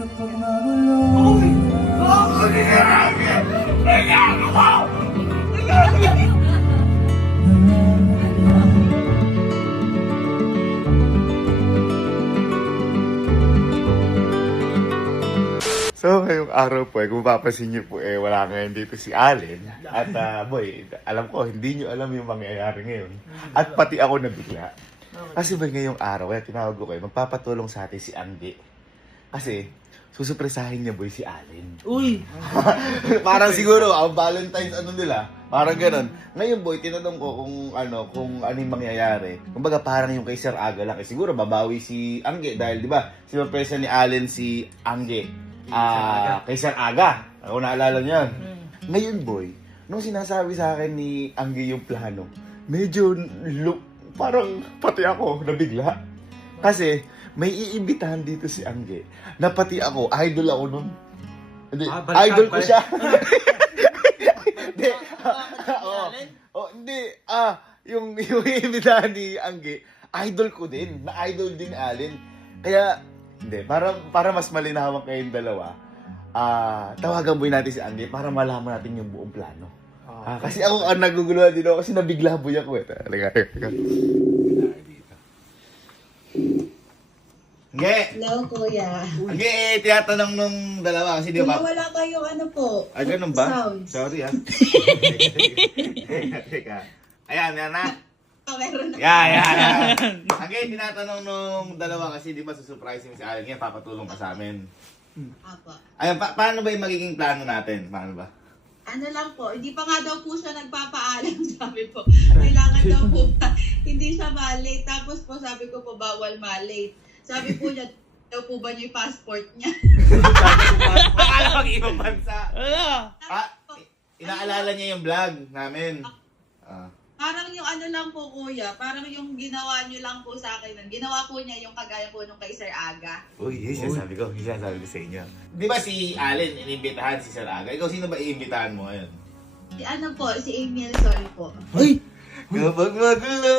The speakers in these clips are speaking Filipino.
Kapag magulo. So, ngayong araw po, kung mapapansin niyo po, wala ngayon dito si Allen. At, boy, alam ko, hindi niyo alam yung mangyayari ngayon. At pati ako nabigla. Kasi boy, ngayong araw, kaya tinawag ko kayo, magpapatulong sa atin si Angge. Kasi, susupresahin niya boy si Allen. Uy! Parang siguro, ang Valentine's ano nila, parang ganon. Ngayon boy, tinanong ko kung ano yung mangyayari. Kumbaga parang yung kay Sir Aga lang. Siguro babawi si Angge dahil di ba, sinurpresa ni Allen si Angge. Kay Sir Aga. Ako naalala niyo yun. Ngayon boy, nung sinasabi sa akin ni Angge yung plano, medyo parang pati ako nabigla. Kasi may iimbitahan dito si Angge na pati ako, idol ako nun. Hindi, idol ko siya. Hindi. Hindi. Yung iimbitahan ni Angge, idol ko din. Na idol din Allen. Kaya, hindi, para mas malinawan kayong dalawa, tawagan mo natin si Angge para malaman natin yung buong plano. Kasi ako naguguluhan din ako kasi nabigla buya ko. Halika. Angge! Hello, kuya. Angge, tinatanong nung dalawa kasi di Kuya, ba? wala kayong ano po. Ganun ba? Sounds. Sorry Teka. Ayan na. Meron na. Yeah. Angge, tinatanong nung dalawa kasi di ba susurprising si Allen, kaya papatulong ka sa amin. Apo. Ayan, paano ba yung magiging plano natin? Paano ba? Ano lang po, hindi pa nga daw po siya nagpapaalam, sabi po. Kailangan daw po hindi siya malate. Tapos po sabi ko po, bawal malate. Sabi po niya, daw po ba niya yung passport niya? Akala mag-ibang bansa. Ano? Inaalala niya yung vlog namin. Parang yung ano lang po, kuya, parang yung ginawa niyo lang po sa akin. Ginawa po niya yung kagaya po nung kay Sir Aga. Uy, yun sinasabi ko sa inyo. Di ba si Allen, inimbitahan si Sir Aga? Ikaw, sino ba iimbitahan mo ngayon? Si ano po, si Emil Sol po. Ay! Kapag magulo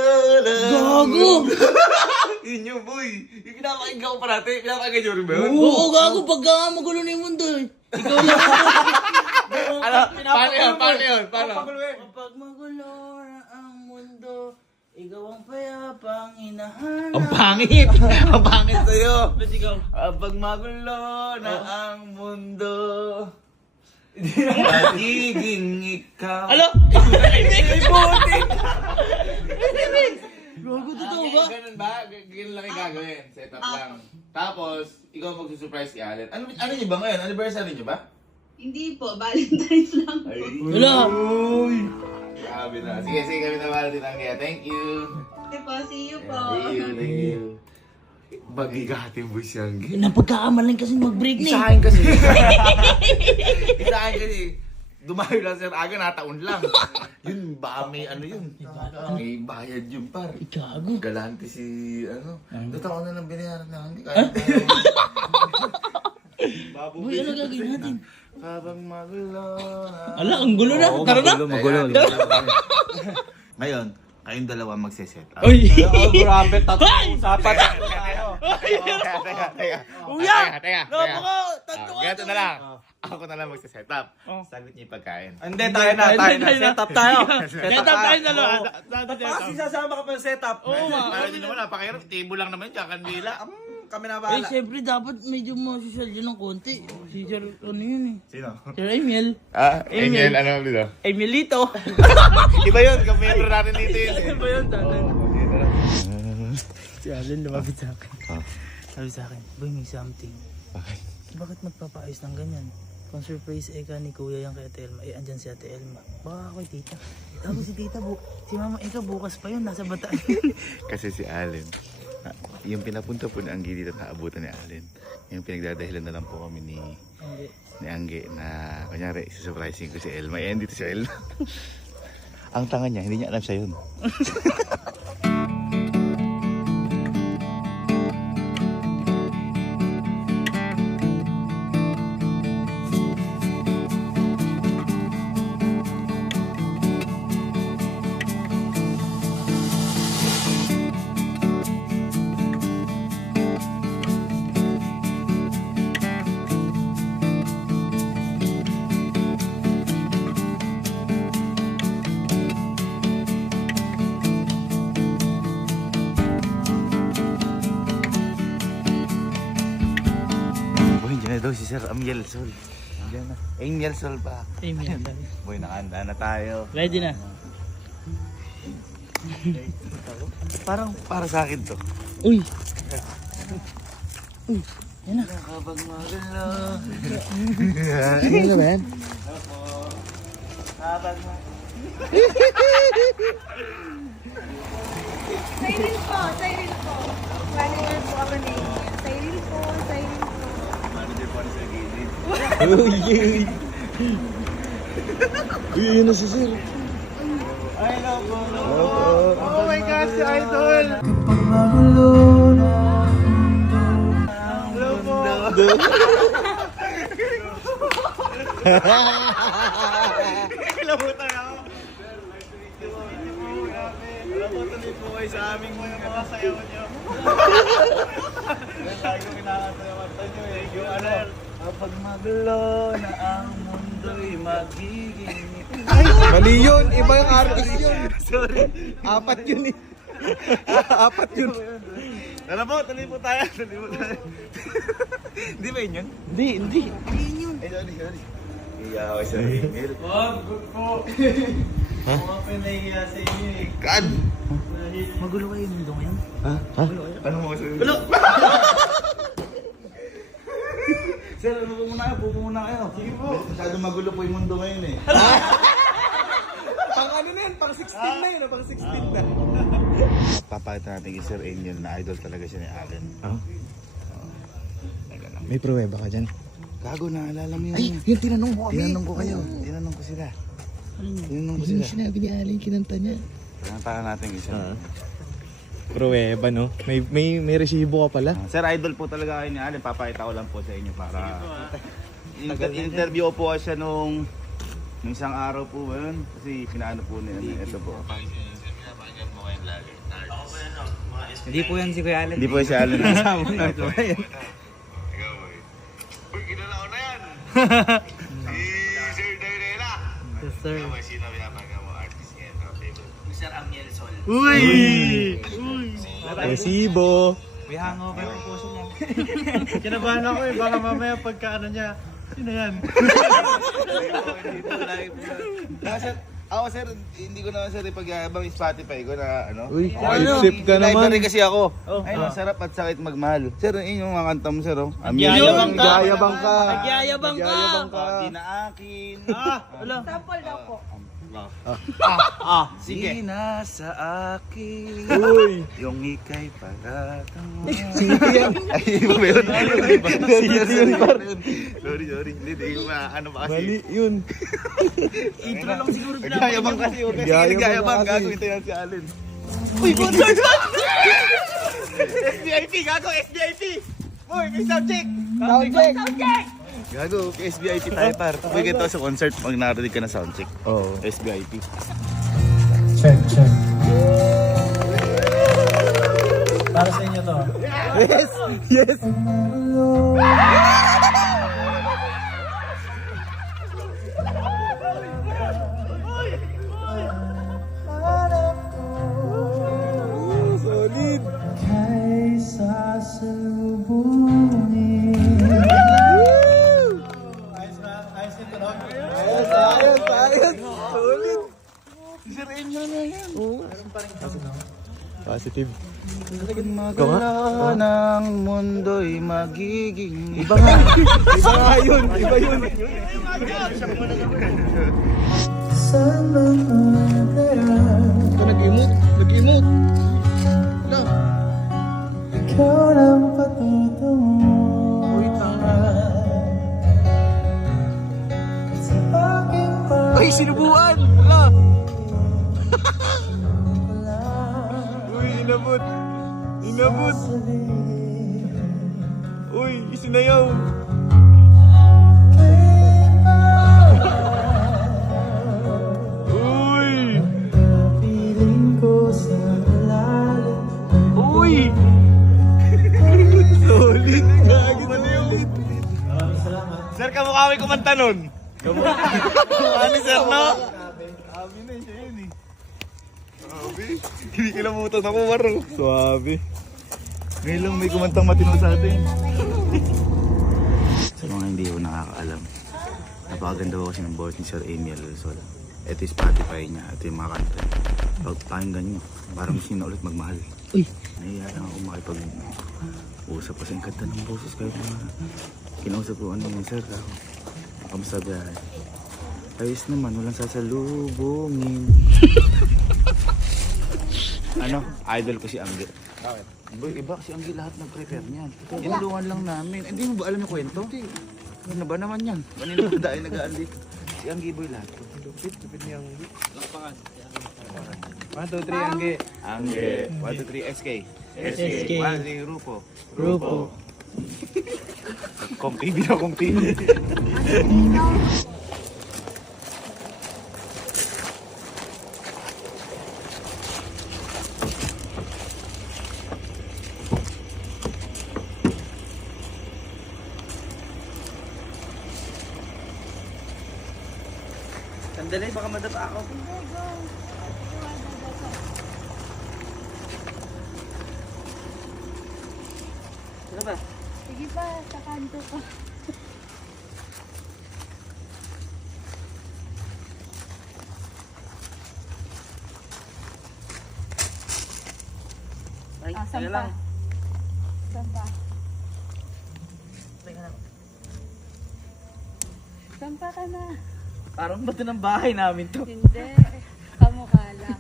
na. Gago! Yun yung boy. Yung pinapakinggan ko parati. Pinapakinggan nyo rin ba yun? Oo, gago! Pagka magulo na yung mundo eh. Ikaw lang. Ano? Paano yun? Paano? Kapag magulo na ang mundo, ikaw ang payapang hinahanap. Ang pangit! Ang pangit sa'yo! Ba't ikaw? Kapag magulo na ang mundo, magiging ikaw. Alo? Hindi buti! Gago, totoo ba? Ganun ba? Ganun lang yung gagawin. Set up lang. Tapos, ikaw magsusurprise si Allen. Ano niyo ba ngayon? Anniversary niyo ba? Hindi po, Valentine's lang po. Wala. Grabe na. Sige, kami na din ang kaya. Thank you. Okay po, see you po. Thank you. Magigating mo siyang Napagkaamalan kasi mag-break na eh. Isahin kasi. Isahin kasi. Dumayo lang Sir Aga, nataon lang. Yun, baka may ano yun. May bayad yun par. Gago. Galante si ano. 2 taon na lang binayaran na. Hindi Uy, ano gagawin natin? Habang magulo. Ala, ang gulo na. Tara na. Magulo. Ngayon, kayong dalawa magse-set up. Uy! Grabe, Sapat. Teka. Kuya! Teka. Napaka, tanto ka. Ganito na lang. Ako na lang magse-set up. Sagot niyo yung pagkain. Hindi, tayo na. Set up tayo. Set up tayo na lang. Kasi sasama ka pa sa setup. Oo nga. Para din naman, napakahirap. Table lang naman dyan, kandila. Kami na Eh, bahala. syempre, dapat medyo masisal yun ng konti. Si Sir, ano yun eh? Sino? Sir Emil. Emil, ano dito? Emilito. Iba yun, kamembro natin dito yun. Ano ba yun, tanan? Si Alan lumapit sa akin. Sabi sa akin, boy, may something. Bakit magpapaayos ng ganyan? Kung surprise Eka ni Kuya yung kay Ate Elma, andyan si Ate Elma. Baka ako tita. Tapos si tita, si Mama Eka bukas pa yun, nasa Bataan. Kasi si Allen, yung pinapunta po ni Angge dito na abutan ni Allen, yung pinagdadahilan na lang po kami ni Angge na kunyari, surprising ko si Elma. Ayan dito si Elma. Ang tanga niya, hindi niya alam siya yun. Yan na daw si Sir Amiel Sol. Yan na. Amiel Sol ba? Amen. Boy, nakahanda na tayo. Ready na. Parang para sa akin to. Uy! Uy! Yan na. Habang magalo. Ano na ba yan? Cyril po, Cyril po. Manager po ako na yun. Cyril po, Cyril po. Manager po sa gilid. Uy! Uy, yun na si Sir. Ay, loko. Oh my God, si Idol! Kapag magulo na Hello po! Kilabutan ako. Alam mo, tuloy po kayo sa aming mga sayaw niyo. Lagi ko kinakanta yung kanta niyo eh. Yung ano, Kapag magulo na ang mundo'y magiging mali yun! Iba yung artist yun! Sorry! Apat yun eh! Apat yun! Tara po, tuloy po tayo! Tuloy po tayo! Hindi ba yun yun? Hindi, hindi. Ay, sorry. Iya ako sa email. Wag, good po! Mga pinahiya sa inyo eh. God! Magulo kayo yung mundo ngayon. Ha? Ano mo kasi? Hello! Sir, ano po muna kayo? Pupo muna kayo. Sige po. Masyado magulo po yung mundo ngayon eh. Pang ano na yun? Pang 16 na yun. Pang 16 na. Papakita natin kay Sir Angel na idol talaga siya ni Allen. May pruweba ka dyan? Gago, naalala mo yun. Ay, yung tinanong mo kami. Tinanong ko kayo. Tinanong ko sila. Tinanong ko sila. sinabi ni Alin, kinanta niya. Tinantahan natin isa. Pruweba, no? May resibo ka pala. Sir, idol po talaga kayo ni Allen. Papakita ko lang po sa inyo para... Interview ko po siya nung isang araw po ba yun? Kasi pinaano po niya. Ito po. Hindi po yan si Kuya Alin. Hindi po si Allen. Kasama na ito. Uy, kilala ko na yan! Si Sir Dairela! Yes, sir. Sino pinapaga mo artist ngayon? Sir Amiel Sol. Uy! Resibo! May hangover po siya niya. Kinabahan ako eh. Baka mamaya pagka ano niya. Sino yan? Ako sir, hindi ko naman sir ipag-aabang Spotify ko na ano. Uy, Ano? sip ka naman. Library kasi ako. Oh. Ay, masarap at sakit magmahal. Sir, yun yung mga kanta mo sir oh. Nagyayabang ka. Nagyayabang ka. Nagyayabang ka. Di na akin. Wala. Sample daw po. Sige. Di na sa akin. Uy! Yung ikay palatang. Sino yan? Ay, iba ba yun? Sino yun, par? Sorry. Hindi ko ano ba kasi. Mali yun. Intro lang siguro Nagyayabang kasi. Nagyayabang. Gagawin tayo si Allen. SBIP! Gago! SBIP! Uy, may subject! Gago, SBIP tayo par. Uy, ganito sa concert pag narinig ka na soundcheck. Oo. SBIP. Check. Para sa inyo to. Yes! Solid! Kaysa salubungin. Ayos! Solid! Sir Angel na yan. Positive. Magala ng mundo'y magiging Iba nga yun! Iba yun! Saan man matira, Ito nag-emote! ikaw lang patutungo. Sa aking Ay, sinubuan! Wala! Uy, inabot! Uy, isinayaw! Uy! piling ko sa lalim. Uy! Solid! Gagi solid! Sir, kamukha ko kumanta nun! Ano sir, no? Sabi na siya yun eh. Sabi. Hindi kilamutan ako, Maro. Suwabe. Ngayon lang may kumantang matino sa atin. hindi ko nakakaalam. Napakaganda ko kasi ng voice ni Sir Amy Alosol. Ito yung Spotify niya, ito yung mga kanta. Pag pakinggan nyo, parang gusto na ulit magmahal. Uy! Nahiya lang ako makipag-usap kasi ang ganda ng boses kahit na kinausap ko ano yun, sir. Kamusta biyahe? Ayos naman, walang sasalubungin. Ano? Idol ko si Angge. Bakit? Iba kasi Angge lahat nag-prepare niyan. Inulungan lang namin. Hindi mo ba alam yung kwento? Ano ba naman yan? Kanina ba dahil nag-aan dito? Si Angge boy lahat. Lupit niya ang Angge. 1, 2, 3, Angge. Angge. 1, 2, 3, SK. SK. 1, 2, Rupo. Grupo. Kong TV na kong TV. Sandali, baka madapa ako. Ano ba? Sige pa, sa kanto pa. Ay, Ah, saan teka pa? lang. Saan pa? Teka lang. Saan pa ka na? Parang bato ng bahay namin to. Hindi. Kamukha lang.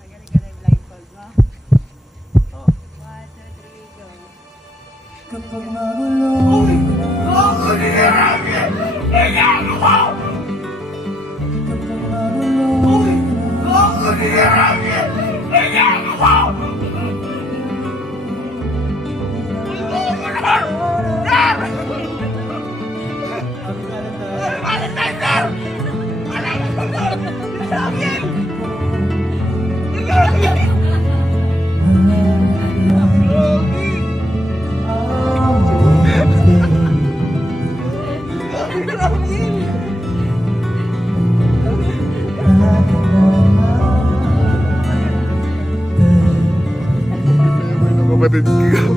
Magaling ka na yung blindfold mo. Oh. 1, 2, 3, go.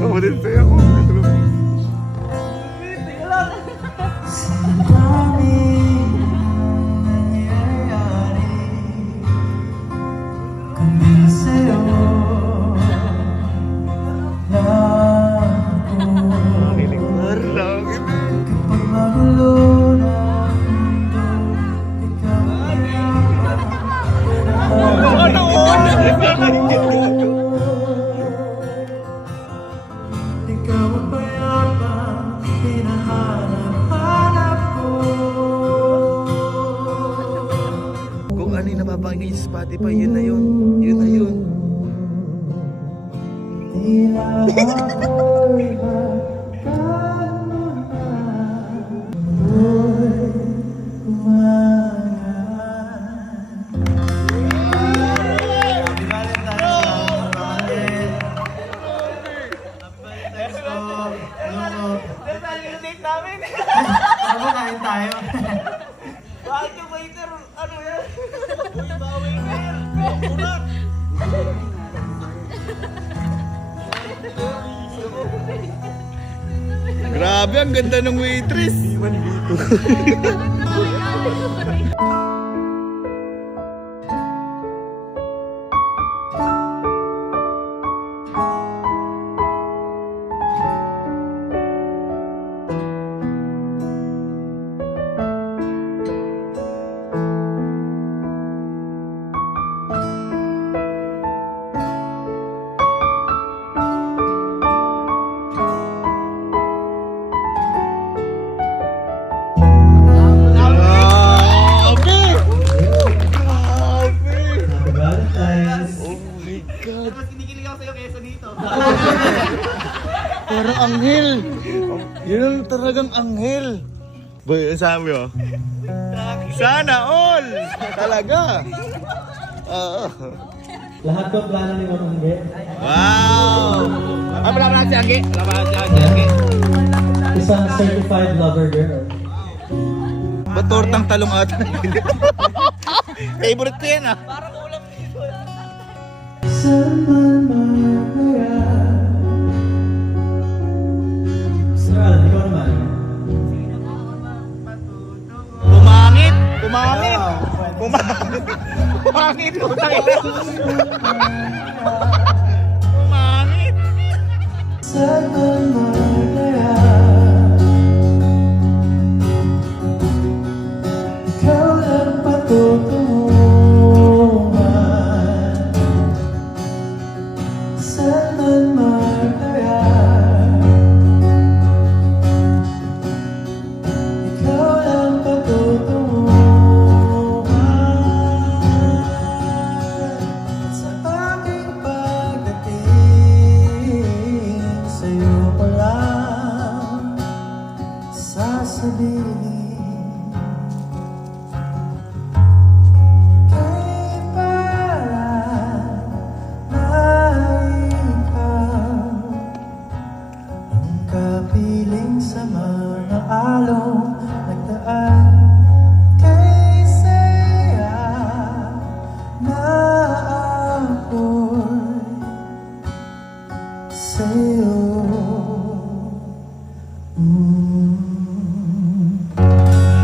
Kapatid sa'yo ako. Kung ano yung napapakinggan niyo sa Spotify, yun na yun. Yun na yun. Ano kain tayo? Bakit yung waiter? Ano yan? Uy, ba waiter? Grabe, ang ganda ng waitress. Mas kinikilig ako sa'yo kaysa dito. Parang anghel. Yun ang talagang anghel. Boy, ang sabi mo? Sana all! Talaga! Oo. Lahat ko plano ni Mamangge. Wow! Ay, wala pa si Angge. Wala pa si Angge. Isang certified lover girl. Ba't tortang talong ata? Favorite ko yan ah. Saan man makaya sa Umangit! Umangit! Kapiling sa mga along nagdaan kay saya na ako'y sa'yo.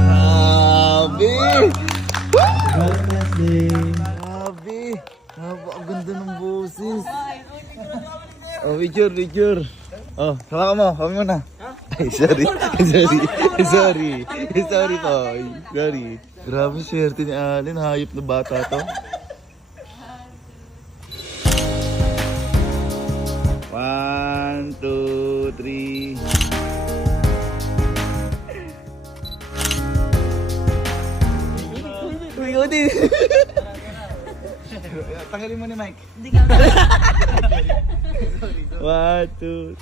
Grabe! Grabe! Grabe! Ang ganda ng boses. Oh, picture. Oh, hawakan mo. Hawakan mo na. Ay, sorry. Sorry po. Sorry. Grabe, swerte ni Allen. Hayop na bata to. 1, 2, 3. Uy, tanggalin mo ni Mike. Hindi ka 1, 2.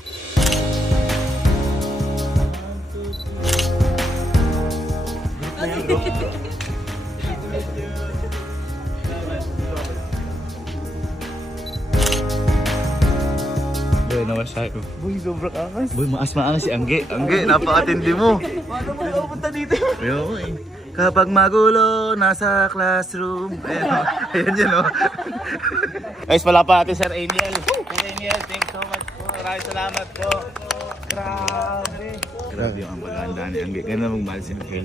Boy, namasay ko. Boy, sobrang angas. Boy, maangas si Angge. Angge, napakatindi mo. Paano mo napunta dito? Yo, kapag magulo, nasa classroom. Ayan yun, oh. Guys, pala pa natin, Sir Aniel. Sir Aniel, thanks so much po. Maraming salamat po. Grabe. Grabe yung ang paganda ni Angge. Ganda magmahal si Angge.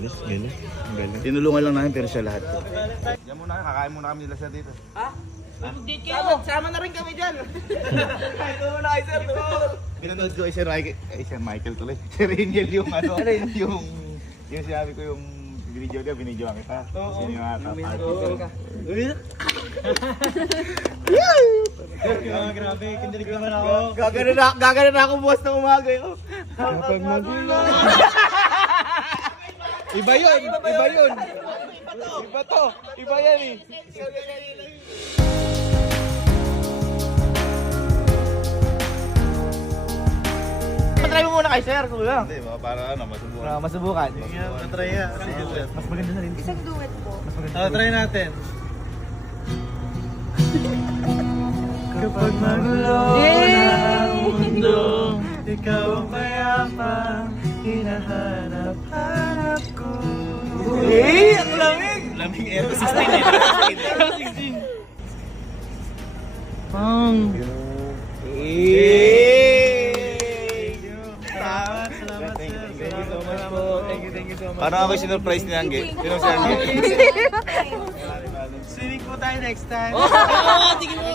Galing. Tinulungan lang namin pero siya lahat po. Diyan muna, kakain muna kami nila Sir dito. Sama na rin kami dyan. Kahit mo na kay Sir Tol. Pinanood ko kay Sir Michael tuloy. Sir Aniel yung ano, yung sinabi ko yung video niya, binidyoan kita. Oo. Sino yung ata? Grabe, kindilig naman ako. Gagana na ako bukas ng umaga yun. Kapag magulo. Iba yun! Iba to! Iba yan eh! Patry mo muna kay Sir, kuya. Hindi, para ano, masubukan. Masubukan. Try ya. Mas maganda na rin. Isang duet po. Try natin. Kapag magulo ang mundo, ikaw ang mayapang hinahanap-hanap ko. Ang lamig! Lamig Aero 16 Aero 16. Pang. Salamat, Thank you so much po. Thank you so much. Parang ako yung sinurprise ni Angge. Sino si Angge? Swimming po tayo next time. Tingin mo.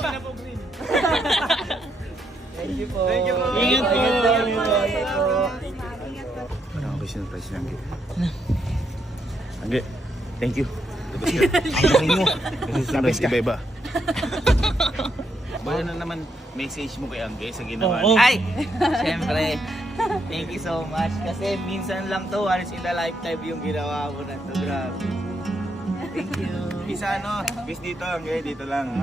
Thank you po. Ingat po. Parang ako yung sinurprise ni Angge. Angge, thank you. Ang galing mo. Kasi surprise ka. Iba-iba. Ano na naman message mo kay Angge sa ginawa niya? Ay! Siyempre, thank you so much. Kasi minsan lang to, once in a lifetime yung ginawa mo na to. Grabe. Thank you. Isa ano, bis dito, Angge, dito lang.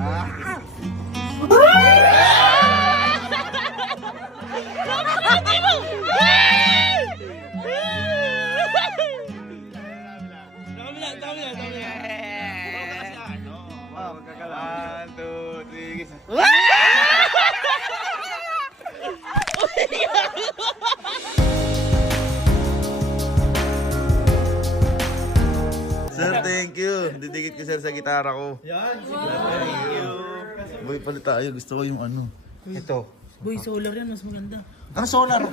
One, two, three. Sir, thank you. Didikit ko sir sa gitara ko. Yan. Thank you. Boy, palit tayo. Gusto ko yung ano. Ito. Boy, solar yan, mas maganda. Ang solar.